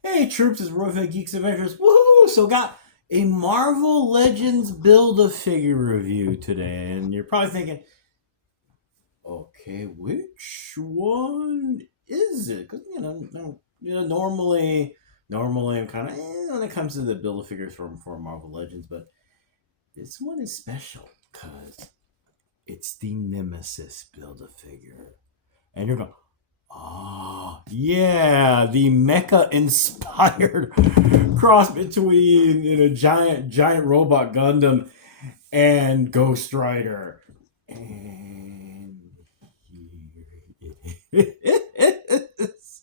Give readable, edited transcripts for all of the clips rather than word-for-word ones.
Hey troops, it's Royal Geeks Adventures. Woohoo! So got a Marvel Legends Build-A-Figure review today, and you're probably thinking, okay, which one is it? Because normally I'm kind of when it comes to the Build-A-Figures for Marvel Legends, but this one is special because it's the Nemesis Build-A-Figure, and you're going, oh, yeah, the mecha inspired cross between giant robot Gundam and Ghost Rider. And here it is.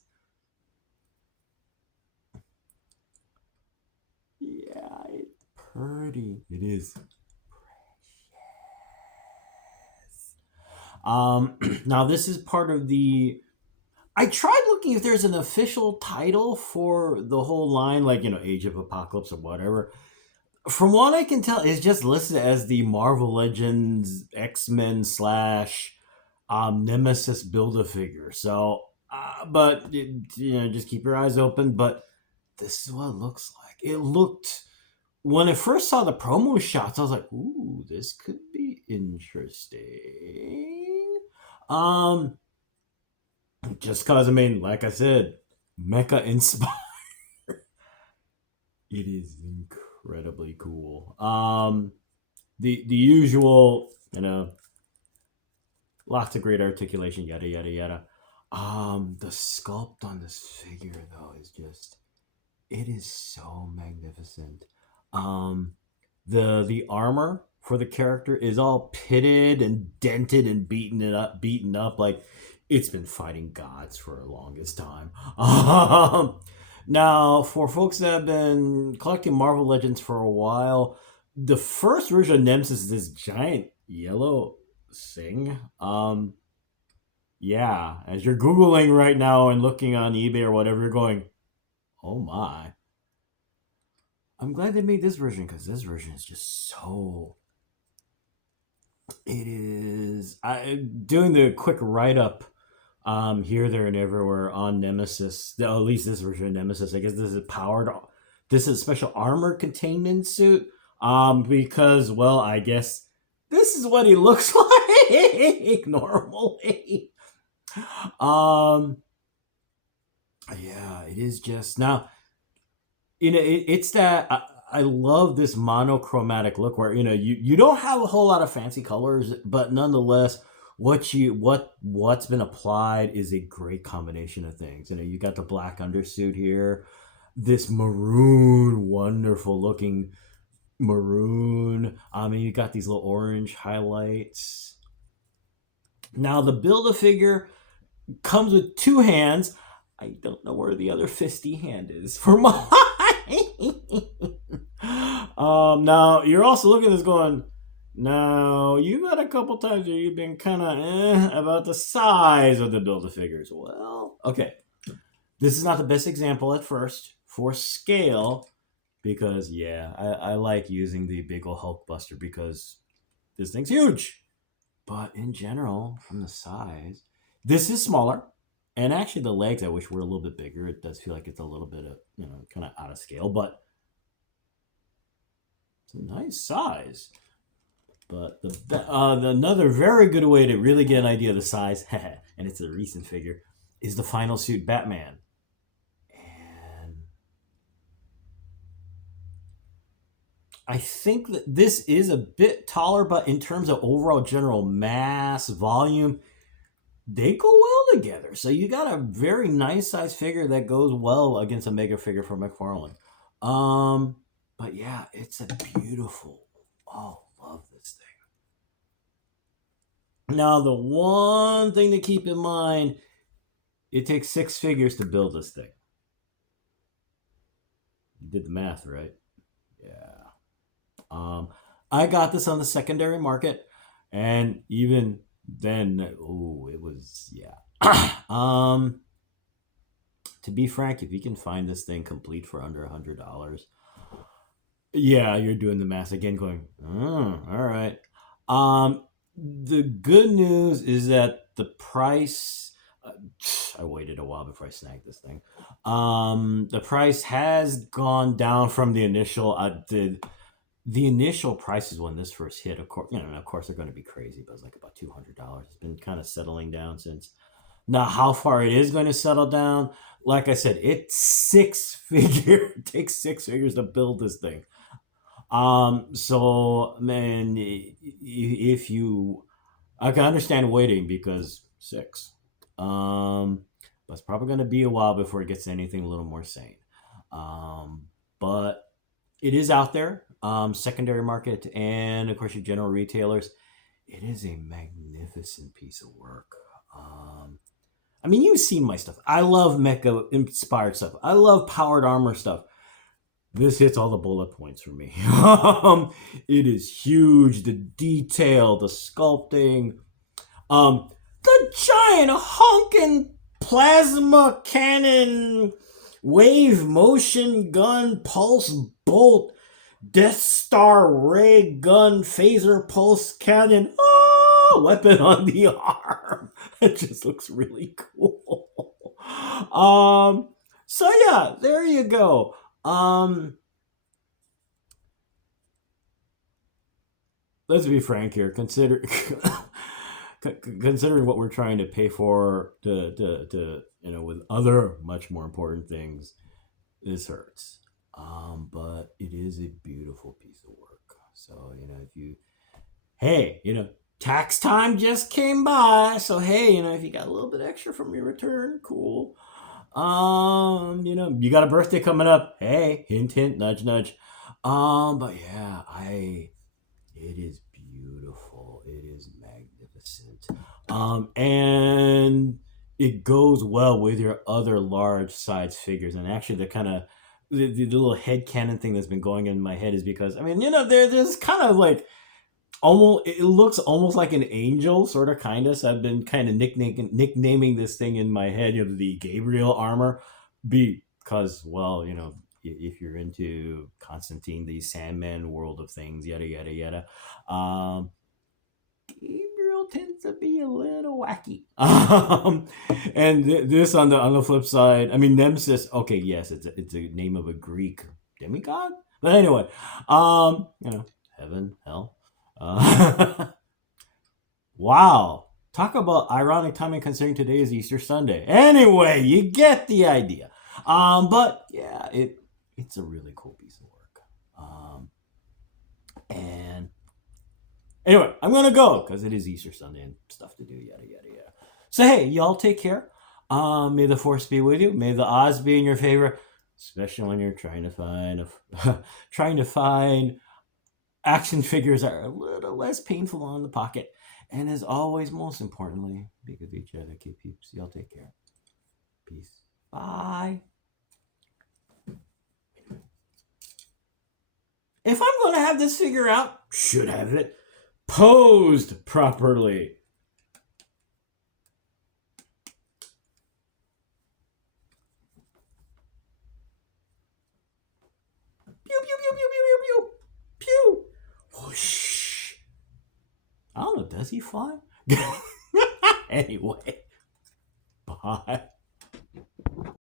Yeah, it's pretty. It is now this is part of the I tried looking if there's an official title for the whole line, like, Age of Apocalypse or whatever. From what I can tell, it's just listed as the Marvel Legends X-Men slash Nemesis Build-A-Figure. So, but, just keep your eyes open. But this is what it looks like. It looked, when I first saw the promo shots, I was like, ooh, this could be interesting. Just because, like I said, mecha inspired. It is incredibly cool. The usual, lots of great articulation, yada yada yada. The sculpt on this figure though is just, it is so magnificent. Um, the armor for the character is all pitted and dented and beaten up like it's been fighting gods for the longest time. Now, for folks that have been collecting Marvel Legends for a while, the first version of Nemesis is this giant yellow thing. Yeah, as you're Googling right now and looking on eBay or whatever, you're going, oh my. I'm glad they made this version because this version is just so. It is. I doing the quick write up here, there, and everywhere on Nemesis. At least this version of Nemesis. I guess this is powered. This is a special armor containment suit. Because, well, I guess this is what he looks like normally. Um, yeah, it is just now. It's that I love this monochromatic look where you don't have a whole lot of fancy colors, but nonetheless, what's been applied is a great combination of things. You got the black undersuit here, this maroon, wonderful looking maroon. You got these little orange highlights. Now the Build-A-Figure comes with two hands. I don't know where the other fisty hand is for mine. Now you're also looking at this going, now you've had a couple times where you've been kind of about the size of the Build-A-Figures. Well, okay, this is not the best example at first for scale because I like using the big ol' Hulkbuster because this thing's huge. But in general, from the size, this is smaller. And actually, the legs, I wish were a little bit bigger. It does feel like it's a little bit of, kind of out of scale, but it's a nice size. But another very good way to really get an idea of the size, and it's a recent figure, is the final suit Batman. And I think that this is a bit taller, but in terms of overall general mass, volume, they go well together. So you got a very nice size figure that goes well against a mega figure from McFarlane. But yeah, it's a beautiful. Oh, love this thing. Now the one thing to keep in mind, it takes 6 figures to build this thing. You did the math, right? Yeah. I got this on the secondary market, and even then, it was, yeah. To be frank, if you can find this thing complete for under $100, yeah, you're doing the math again, going, oh, all right. The good news is that the price I waited a while before I snagged this thing. The price has gone down from the initial. The initial prices when this first hit, of course, of course they're going to be crazy, but it's like about $200. It's been kind of settling down since. Now, how far it is going to settle down? Like I said, it's six figure. It takes six figures to build this thing. So man, if you, I can understand waiting because six. Um, but it's probably going to be a while before it gets anything a little more sane. But it is out there, secondary market, and of course your general retailers. It is a magnificent piece of work. I mean, you've seen my stuff. I love mecha inspired stuff. I love powered armor stuff. This hits all the bullet points for me. It is huge. The detail, the sculpting, the giant honking plasma cannon, wave motion gun, pulse bolt, Death Star ray gun, phaser pulse cannon. Oh, weapon on the arm. It just looks really cool. So yeah, there you go. Let's be frank here. Considering what we're trying to pay for to with other much more important things, this hurts. But it is a beautiful piece of work. So if you, hey, tax time just came by, so hey, if you got a little bit extra from your return, cool. You got a birthday coming up. Hey, hint, hint, nudge, nudge. But yeah, it is beautiful. It is magnificent. And it goes well with your other large size figures. And actually, the kind of the little head cannon thing that's been going in my head is because there's kind of like almost, it looks almost like an angel, sort of, kind of. So I've been kind of nicknaming this thing in my head, the Gabriel armor, because if you're into Constantine, the Sandman world of things, yada yada yada, Gabriel tends to be a little wacky. And this on the flip side, I mean, Nemesis. Okay, yes, it's a name of a Greek demigod, but anyway, heaven, hell. Wow. Talk about ironic timing considering today is Easter Sunday. Anyway, you get the idea. But yeah, it's a really cool piece of work. And anyway, I'm gonna go because it is Easter Sunday and stuff to do, yada yada yada. So hey, y'all take care. May the force be with you. May the odds be in your favor, especially when you're trying to find action figures that are a little less painful on the pocket. And as always, most importantly, be good to each other, keep peeps. Y'all take care. Peace. Bye. If I'm going to have this figure out, should have it posed properly. Pew, pew, pew, pew, pew, pew, pew. Whoosh. I don't know, does he fly? Anyway, bye.